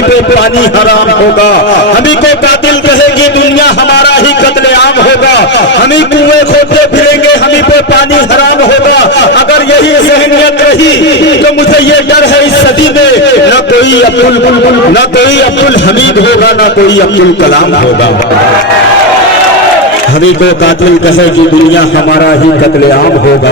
हमी पे पानी हराम होगा। हमी को कातिल कहेगी दुनिया, हमारा ही कत्लेआम होगा। हमी कुएं खोदते फिरेंगे, हमी पे पानी हराम होगा। अगर यही ज़हनियत रही तो मुझे ये डर है इस सदी में न कोई अब्दुल हमीद होगा, न कोई अब्दुल कलाम होगा। हमी को कातिल कहेगी दुनिया, हमारा ही कत्लेआम होगा।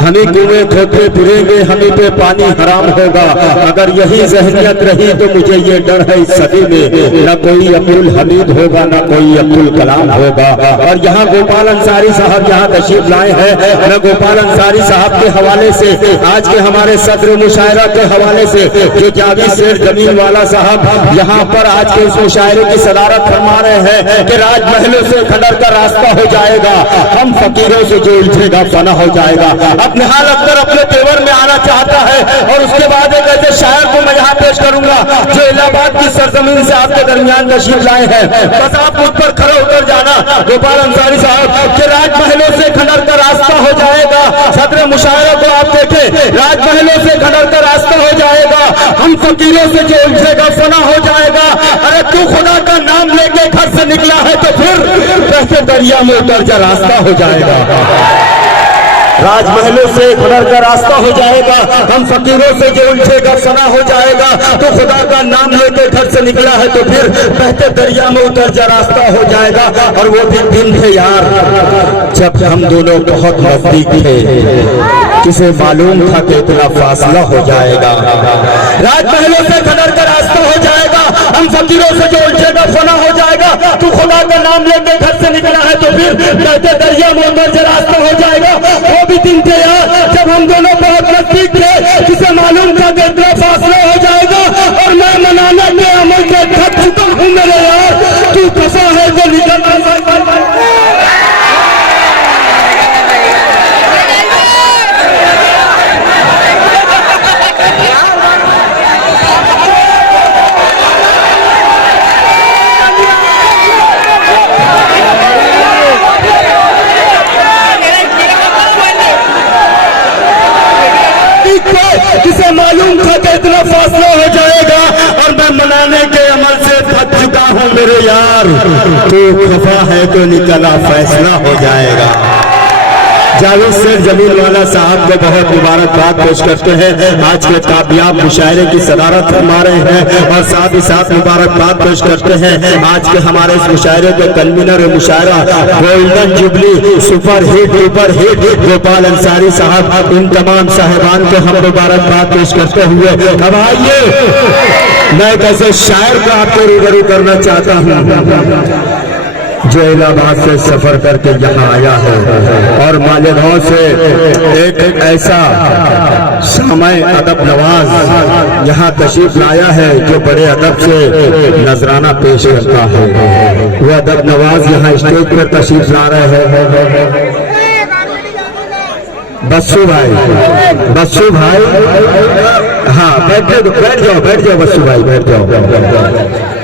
हमी कुएं खोदते फिरेंगे, हमी पे पानी हराम होगा। अगर यही ज़हनियत रही तो मुझे ये डर है इस सदी में न कोई अब्दुल हमीद होगा, न कोई अब्दुल कलाम होगा। और यहाँ गोपाल अंसारी साहब यहाँ तशरीफ लाए हैं। न गोपाल अंसारी साहब के हवाले से, आज के हमारे सदर मुशायरा के हवाले से जो जावेद शेर जमीन वाला साहब यहाँ पर आज के उस मुशायरे की सदारत फरमा रहे हैं कि राजमहलों से खंडर का रास्ता हो जाएगा, हम फकीरों से जो उलझेगा फना हो जाएगा। अब निहाल अख्तर अपने तेवर में आना चाहता है और उसके बाद एक ऐसे शायर को मैं यहाँ पेश करूंगा जो इलाहाबाद की सरजमीन से आपके दरमियान तशरीफ लाए हैं। बस आप मुझ पर खड़े उतर जाना गोपाल अंसारी साहब के राजमहलों से खंडर का रास्ता हो जाएगा। सदर मुशायरा को आप देखें, राजमहलों से खंडर का रास्ता हो जाएगा, हम फकीरों से जो उलझेगा फना हो जाएगा। अरे तू खुदा का नाम लेके घर से निकला है तो फिर दरिया में उतर जा, रास्ता हो जाएगा। राजमहलों से खंडर का रास्ता हो जाएगा, हम फकीरों से जो उलझेगा फना हो जाएगा। तो खुदा का नाम लेके घर से निकला है तो फिर बहते दरिया में उतर जा, रास्ता हो जाएगा। और वो भी दिन थे यार जब हम दोनों बहुत नजदीक थे, किसे मालूम था कि इतना फासला हो जाएगा। राजमहलों से खंडर का रास्ता हो जाएगा, हम फकीरों से जो उलझेगा फना हो जाएगा। तू खुदा का नाम लेके घर से निकला है तो फिर बहते दरिया में उतर जा, रास्ता हो जाएगा। वो भी दिन थे यार जब हम दोनों बहुत नजदीक थे, किसे मालूम था कि इतना फासला हो जाएगा। और मैं मनाना के अमल के थक चुका हूँ मेरे यार, तू दफा है तो निकल। किसे मालूम था कि इतना फासला हो जाएगा। और मैं मनाने के अमल से थक चुका हूँ मेरे यार, तू खफा है तो निकला फैसला हो जाएगा। जावेद शेर जमीन वाला साहब को बहुत मुबारकबाद पेश करते हैं, आज के कामयाब मुशायरे की सदारत फरमा रहे हैं। और साथ ही साथ मुबारकबाद पेश करते हैं आज के हमारे इस मुशायरे के कन्वीनर मुशायरा golden jubilee super hit Gopal Ansari साहब, इन तमाम साहिबान को हम मुबारकबाद पेश करते हुए अब आइए मैं एक ऐसे शायर को आपको रूबरू करना चाहता हूँ जो इलाहाबाद से सफर करके यहाँ आया है और मालेगांव से एक ऐसा समय अदब नवाज यहाँ तशरीफ लाया है जो बड़े अदब से नजराना पेश करता है। वो अदब नवाज यहाँ स्टेज पर तशरीफ ला रहे हैं। बस्सू भाई हाँ बैठ जाओ बस्सू भाई बैठ जाओ।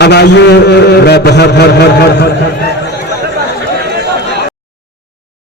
अब आइए मैं बहुत